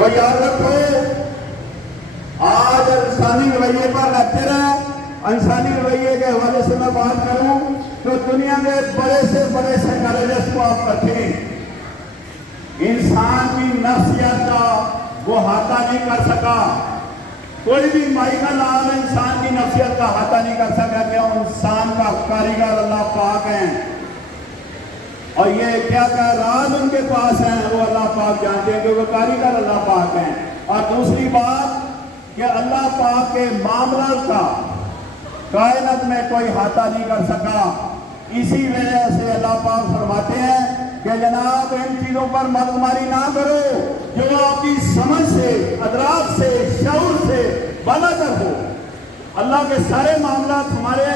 تو یاد رکھو آج انسانی رویے پر لیکچر ہے. انسانی رویے کے حوالے سے میں بات کروں تو دنیا میں بڑے سے بڑے سائیکالوجسٹ کو آپ رکھیں، انسان کی نفسیات کا وہ احاطہ نہیں کر سکا. کوئی بھی مائیکل عالم انسان کی نفسیت کا احاطہ نہیں کر سکا کہ انسان کا کاریگر اللہ پاک ہیں، اور یہ کیا راز ان کے پاس ہیں وہ اللہ پاک جانتے ہیں کہ وہ کاریگر اللہ پاک ہیں. اور دوسری بات کہ اللہ پاک کے معاملات کا کائنات میں کوئی احاطہ نہیں کر سکا. اسی وجہ سے اللہ پاک فرماتے ہیں کہ جناب ان چیزوں پر مدماری نہ کرو جو آپ کی سمجھ سے، ادراک سے، شعور سے بالاتر ہو. اللہ کے سارے معاملات ہمارے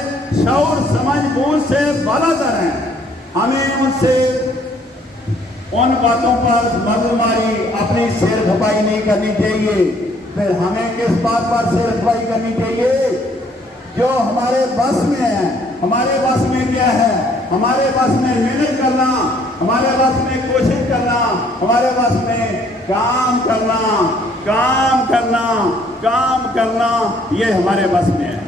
شعور، سمجھ، بوجھ سے بالاتر ہیں. ہمیں ان سے ان باتوں پر مدماری، اپنی سیر کھپائی نہیں کرنی چاہیے. پھر ہمیں کس بات پر سیر کھپائی کرنی چاہیے؟ جو ہمارے بس میں ہے. ہمارے بس میں کیا ہے؟ ہمارے بس میں محنت کرنا، ہمارے بس میں کوشش کرنا، ہمارے بس میں کام کرنا، کام کرنا، کام کرنا، یہ ہمارے بس میں ہے.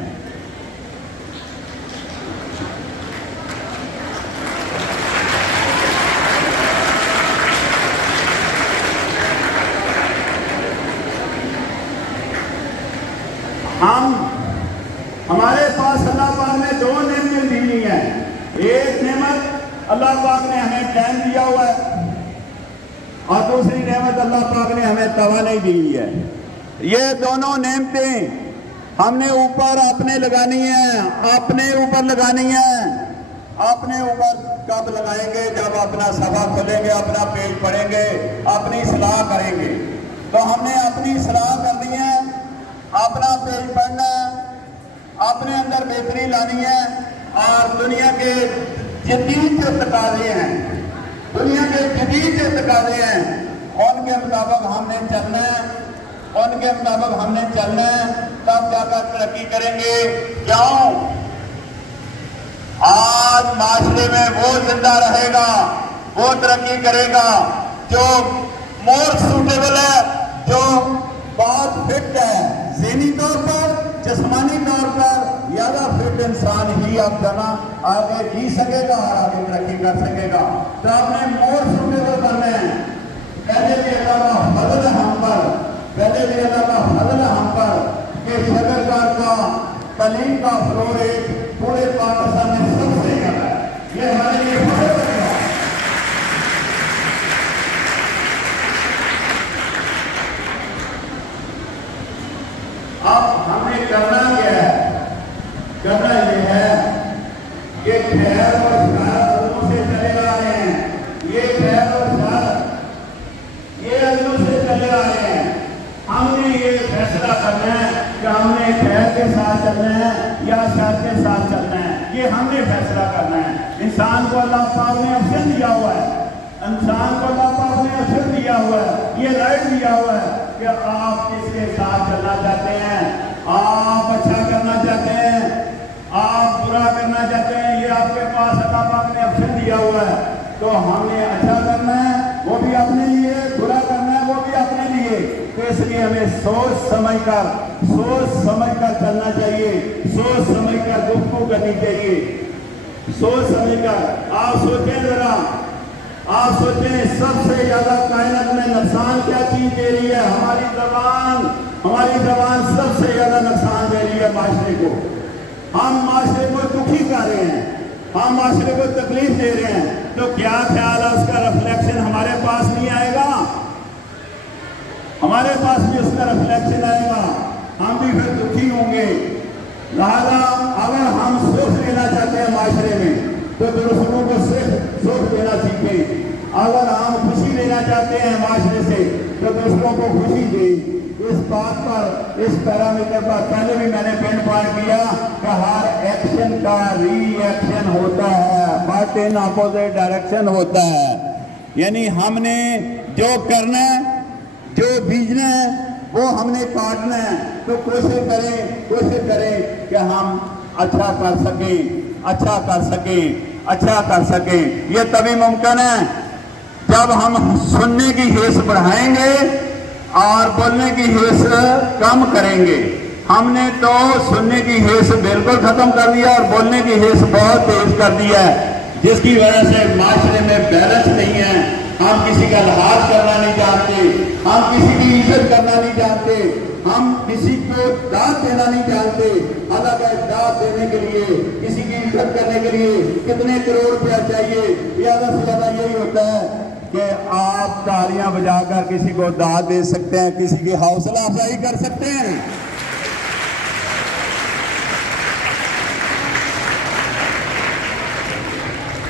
ہمارے پاس اللہ پاک نے دو نعمتیں دی ہوئی ہیں. ایک نعمت اللہ پاک نے ہمیں ٹائم دیا ہوا ہے، اور دوسری نعمت اللہ پاک نے ہمیں توانائی دی ہوئی ہے. یہ دونوں نعمتیں ہم نے اوپر اپنے لگانی ہیں، اپنے اوپر لگانی ہیں. اپنے اوپر کب لگائیں گے؟ جب اپنا صفحہ کھولیں گے، اپنا پیج پڑھیں گے، اپنی اصلاح کریں گے. تو ہم نے اپنی اصلاح کرنی ہے، اپنا پیج پڑھنا ہے، اپنے اندر بہتری لانی ہے. اور دنیا کے جدید جو تقاضے ہیں، دنیا کے جدید جو تقاضے ہیں، ان کے مطابق ہم نے چلنا ہے، ان کے مطابق ہم نے چلنا ہے. تب جا کر ترقی کریں گے. کیوں؟ آج معاشرے میں وہ زندہ رہے گا، وہ ترقی کرے گا جو مور سوٹیبل ہے، جو بہت فٹ ہے ذہنی طور پر، جسمانی طور پر. زیادہ فٹ انسان ہی اب جانا آگے جی سکے گا اور آگے ترقی کر سکے گا. تو آپ نے مور سوٹیبل کرنا ہے. پہلے بھی اللہ کا فضل ہے ہم پر، پہلے بھی اللہ کا فضل ہے ہم پر کہ شکرگار کا تعلیم کا فلور ریٹ پورے پاکستان میں سب سے زیادہ ہے. یہ ہمارے لیے فضل ہے. اب ہم نے کرنا کیا ہے؟ کرنا یہ ہے کہ خیر اور شر عدلوں سے چلے آ رہے ہیں. یہ خیر اور شر یہ عدلوں سے چلے آ رہے ہیں. ہم نے یہ فیصلہ کرنا ہے کہ ہم نے خیر کے ساتھ چلنا ہے یا شر کے ساتھ چلنا ہے. یہ ہم نے فیصلہ کرنا ہے. انسان کو اللہ پاک نے آپشن دیا ہوا ہے، انسان کو اللہ پاک نے آپشن دیا ہوا ہے، یہ رائٹ دیا ہوا ہے کہ آپ کس کے ساتھ چلنا چاہتے ہیں. آپ اچھا کرنا چاہتے ہیں، آپ برا کرنا چاہتے ہیں، یہ آپ کے پاس اللہ پاک نے آپشن دیا ہوا ہے. تو ہم نے اچھا کرنا ہے وہ بھی اپنے لیے، برا کرنا ہے وہ بھی اپنے لیے. تو اس لیے ہمیں سوچ سمجھ کر چلنا چاہیے، سوچ سمجھ کر گفتگو کرنی چاہیے، سوچ سمجھ کر. آپ سوچیں ذرا، آپ سوچیں سب سے زیادہ کائنات میں نقصان کیا چیز دے رہی ہے؟ ہماری زبان. ہماری زبان سب سے زیادہ نقصان دے رہی ہے معاشرے کو. ہم معاشرے کو دکھی کر رہے ہیں، ہم معاشرے کو تکلیف دے رہے ہیں. تو کیا خیال ہے اس کا ریفلیکشن ہمارے پاس نہیں آئے گا؟ ہمارے پاس بھی اس کا ریفلیکشن آئے گا، ہم بھی پھر دکھی ہوں گے. لہذا اگر ہم سکھ لینا چاہتے ہیں معاشرے میں تو دوسروں کو صرف سکھ دینا سیکھیں. اگر ہم خوشی لینا چاہتے ہیں معاشرے سے تو دوسروں کو خوشی دیں. اس بات پر، اس پیرامیٹر پر پہلے بھی میں نے پن پوائنٹ کیا کہ ہر ایکشن کا ری ایکشن ہوتا ہے، بٹ ان اپوزٹ ڈائریکشن ہوتا ہے. یعنی ہم نے جو کرنا ہے، جو بیجنا ہے وہ ہم نے کاٹنا ہے. تو کوشش کریں کہ ہم اچھا کر سکیں. یہ تبھی ممکن ہے جب ہم سننے کی حیث بڑھائیں گے اور بولنے کی حیث کم کریں گے. ہم نے تو سننے کی حیث بالکل ختم کر دیا اور بولنے کی حیث بہت تیز کر دیا ہے، جس کی وجہ سے معاشرے میں بیلنس نہیں ہے. ہم کسی کا لحاظ کرنا نہیں جانتے، ہم کسی کی عزت کرنا نہیں جانتے، ہم کسی کو داد دینا نہیں جانتے. اللہ کا داد دینے کے لیے، کسی کی عزت کرنے کے لیے کتنے کروڑ روپیہ چاہیے؟ زیادہ سے زیادہ یہی ہوتا ہے کہ آپ تالیاں بجا کر کسی کو داد دے سکتے ہیں، کسی کی حوصلہ افزائی کر سکتے ہیں.